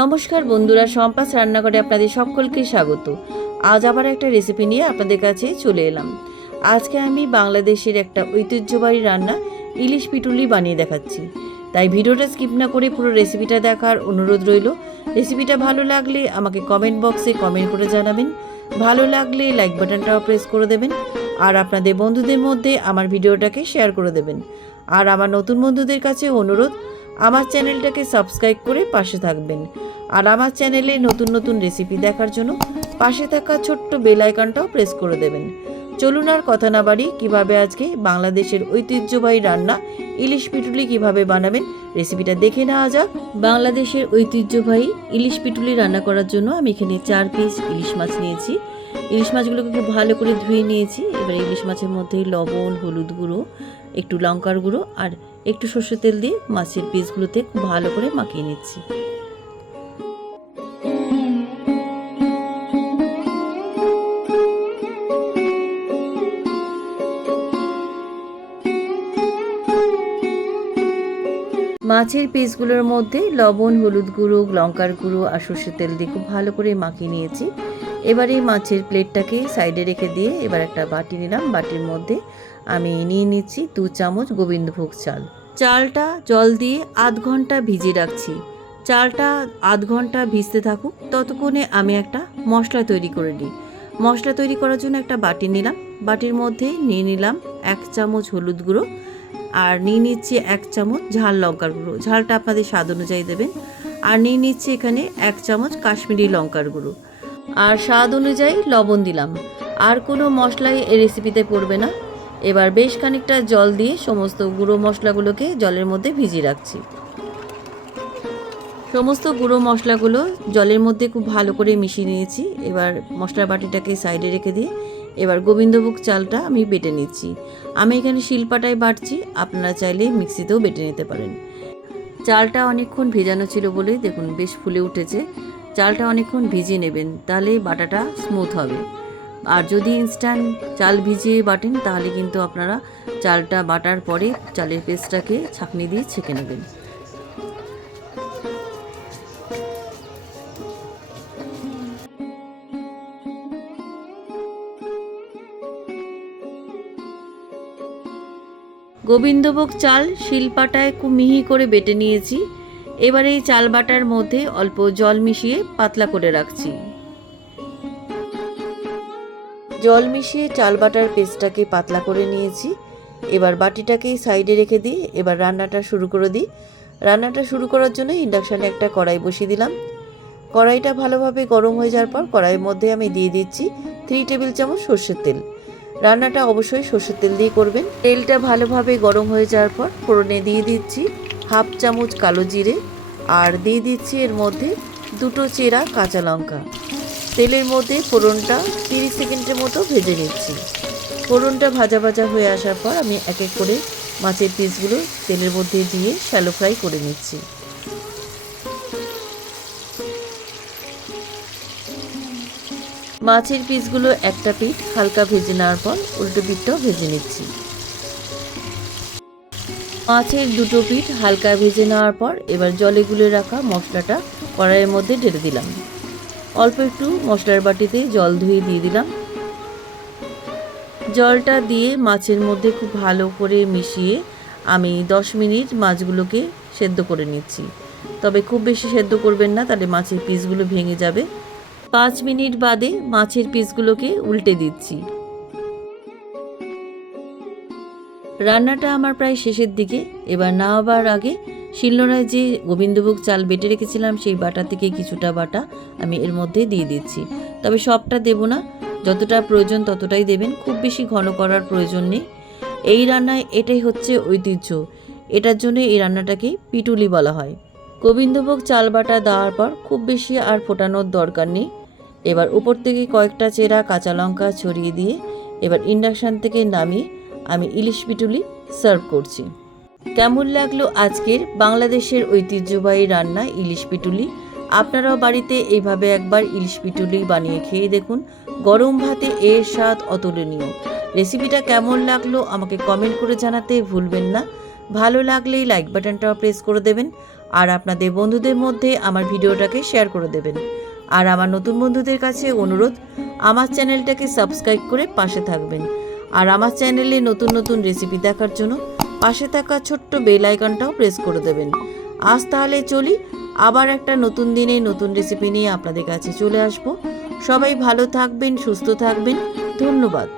নমস্কার বন্ধুরা, সম্পাস রান্নাঘরে আপনাদের সকলকে স্বাগত। আজ আবার একটা রেসিপি নিয়ে আপনাদের কাছে চলে এলাম। আজকে আমি বাংলাদেশের একটা ঐতিহ্যবাহী রান্না ইলিশ পিটুলি বানিয়ে দেখাচ্ছি। তাই ভিডিওটা স্কিপ না করে পুরো রেসিপিটা দেখার অনুরোধ রইল। রেসিপিটা ভালো লাগলে আমাকে কমেন্ট বক্সে কমেন্ট করে জানাবেন। ভালো লাগলে লাইক বাটনটাও প্রেস করে দেবেন। আর আপনাদের বন্ধুদের মধ্যে আমার ভিডিওটাকে শেয়ার করে দেবেন। আর আমার নতুন বন্ধুদের কাছে অনুরোধ, আমার চ্যানেলটাকে সাবস্ক্রাইব করে পাশে থাকবেন। আর আমার চ্যানেলে নতুন নতুন রেসিপি দেখার জন্য পাশে থাকা ছোট্ট বেল আইকনটাও প্রেস করে দেবেন। চলুন আর কথা না বাড়ি, কীভাবে আজকে বাংলাদেশের ঐতিহ্যবাহী রান্না ইলিশ পিটুলি কিভাবে বানাবেন রেসিপিটা দেখে নেওয়া যাক। বাংলাদেশের ঐতিহ্যবাহী ইলিশ পিটুলি রান্না করার জন্য আমি এখানে 4 পিস ইলিশ মাছ নিয়েছি। ইলিশ মাছগুলোকে খুব ভালো করে ধুয়ে নিয়েছি। এবার ইলিশ মাছের মধ্যে লবণ, হলুদ গুঁড়ো, একটু লঙ্কার গুঁড়ো আর একটু সর্ষের তেল দিয়ে মাছের পিসগুলোতে খুব ভালো করে মাখিয়ে নিচ্ছি। মাছের পিসগুলোর মধ্যে লবণ, হলুদ গুঁড়ো, লঙ্কার গুঁড়ো আর সর্ষের তেল দিয়ে খুব ভালো করে মাখিয়ে নিয়েছি। এবারে মাছের প্লেটটাকে সাইডে রেখে দিয়ে এবার একটা বাটি নিলাম। বাটির মধ্যে আমি নিয়ে নিচ্ছি 2 চামচ গোবিন্দভোগ চাল। চালটা জল দিয়ে আধ ঘন্টা ভিজিয়ে রাখছি। চালটা আধ ঘন্টা ভিজতে থাকুক, ততক্ষণে আমি একটা মশলা তৈরি করে নিই। মশলা তৈরি করার জন্য একটা বাটি নিলাম। বাটির মধ্যে নিয়ে নিলাম 1 চামচ হলুদ গুঁড়ো আর নিয়ে নিচ্ছি 1 চামচ ঝাল লঙ্কার গুঁড়ো। ঝালটা আপনাদের স্বাদ অনুযায়ী দেবেন। আর নিয়ে নিচ্ছি এখানে 1 চামচ কাশ্মীরি লঙ্কার গুঁড়ো আর স্বাদ অনুযায়ী লবণ দিলাম। আর কোনো মশলাই এই রেসিপিতে পড়বে না। এবার বেশ খানিকটা জল দিয়ে সমস্ত গুঁড়ো মশলাগুলোকে জলের মধ্যে ভিজিয়ে রাখছি। সমস্ত গুঁড়ো মশলাগুলো জলের মধ্যে খুব ভালো করে মিশিয়ে নিয়েছি। এবার মশলার বাটিটাকে সাইডে রেখে দিয়ে এবার গোবিন্দভোগ চালটা আমি বেটে নিচ্ছি। আমি এখানে শিলপাটায় বাটছি, আপনারা চাইলে মিক্সিতেও বেটে নিতে পারেন। চালটা অনেকক্ষণ ভেজানো ছিল বলে দেখুন বেশ ফুলে উঠেছে। চালটা অনেকক্ষণ ভিজিয়ে নেবেন, তাহলে বাটাটা স্মুথ হবে। আর যদি ইনস্ট্যান্ট চাল ভিজিয়ে বাটেন তাহলে কিন্তু আপনারা চালটা বাটার পরে চালের পেস্টটাকে ছাঁকনি দিয়ে ছেঁকে নেবেন। গোবিন্দভোগ চাল শিলপাটায় খুব মিহি করে বেটে নিয়েছি। এবার এই চাল বাটার মধ্যে অল্প জল মিশিয়ে পাতলা করে রাখছি। জল মিশিয়ে চাল বাটার পেস্টটাকে পাতলা করে নিয়েছি। এবার বাটিটাকে সাইডে রেখে দিয়ে এবার রান্নাটা শুরু করে দিই। রান্নাটা শুরু করার জন্য ইন্ডাকশানে একটা কড়াই বসিয়ে দিলাম। কড়াইটা ভালোভাবে গরম হয়ে যাওয়ার পর কড়াইয়ের মধ্যে আমি দিয়ে দিচ্ছি 3 টেবিল চামচ সর্ষের তেল। রান্নাটা অবশ্যই সর্ষের তেল দিয়ে করবেন। তেলটা ভালোভাবে গরম হয়ে যাওয়ার পর ফোড়নে দিয়ে দিচ্ছি 1/2 চামচ কালো জিরে আর দিয়ে দিচ্ছি এর মধ্যে 2টো চেরা কাঁচা লঙ্কা। তেলের মধ্যে ফোড়নটা 30 সেকেন্ডের মতো ভেজে নিচ্ছি। ফোড়নটা ভাজা ভাজা হয়ে আসার পর আমি এক এক করে মাছের পিসগুলো তেলের মধ্যে দিয়ে শ্যালো ফ্রাই করে নিচ্ছি। মাছের পিসগুলো একটা পিঠ হালকা ভেজে নেওয়ার পর উল্টো পিঠটাও ভেজে নিচ্ছি। মাছের 2টো পিঠ হালকা ভেজে নেওয়ার পর এবার জলে গুলে রাখা মশলাটা কড়াইয়ের মধ্যে ঢেলে দিলাম। অল্প একটু মশলার বাটিতে জল ধুয়ে দিয়ে দিলাম। জলটা দিয়ে মাছের মধ্যে খুব ভালো করে মিশিয়ে আমি 10 মিনিট মাছগুলোকে সেদ্ধ করে নিচ্ছি। তবে খুব বেশি সেদ্ধ করবেন না, তাহলে মাছের পিসগুলো ভেঙে যাবে। 5 মিনিট বাদে মাছের পিসগুলোকে উল্টে দিচ্ছি। রান্নাটা আমার প্রায় শেষের দিকে। এবার নামাবার আগে শিলনোড়ায় যে গোবিন্দভোগ চাল বেটে রেখেছিলাম সেই বাটা থেকে কিছুটা বাটা আমি এর মধ্যে দিয়ে দিচ্ছি। তবে সবটা দেব না, যতটা প্রয়োজন ততটাই দেবেন, খুব বেশি ঘন করার প্রয়োজন নেই। এই রান্নায় এটাই হচ্ছে ঐতিহ্য। এটার জন্য এই রান্নাটাকে পিটুলি বলা হয়। গোবিন্দভোগ চাল বাটা দেওয়ার পর খুব বেশি আর ফোটানোর দরকার নেই। এবার উপর থেকে কয়েকটা চেরা কাঁচা লঙ্কা ছড়িয়ে দিয়ে এবার ইন্ডাকশান থেকে নামিয়ে আমি ইলিশ পিটুলি সার্ভ করছি। কেমন লাগলো আজকের বাংলাদেশের ঐতিহ্যবাহী রান্না ইলিশ পিটুলি? আপনারাও বাড়িতে এইভাবে একবার ইলিশ পিটুলি বানিয়ে খেয়ে দেখুন। গরম ভাতে এর স্বাদ অতুলনীয়। রেসিপিটা কেমন লাগলো আমাকে কমেন্ট করে জানাতে ভুলবেন না। ভালো লাগলেই লাইক বাটনটা প্রেস করে দেবেন। আর আপনাদের বন্ধুদের মধ্যে আমার ভিডিওটাকে শেয়ার করে দেবেন। আর আমার নতুন বন্ধুদের কাছে অনুরোধ, আমার চ্যানেলটাকে সাবস্ক্রাইব করে পাশে থাকবেন। আর আমার চ্যানেলে নতুন নতুন রেসিপি দেখার জন্য পাশে থাকা ছোট্ট বেল আইকনটাও প্রেস করে দেবেন। আজ তাহলে চলি, আবার একটা নতুন দিনে নতুন রেসিপি নিয়ে আপনাদের কাছে চলে আসব। সবাই ভালো থাকবেন, সুস্থ থাকবেন। ধন্যবাদ।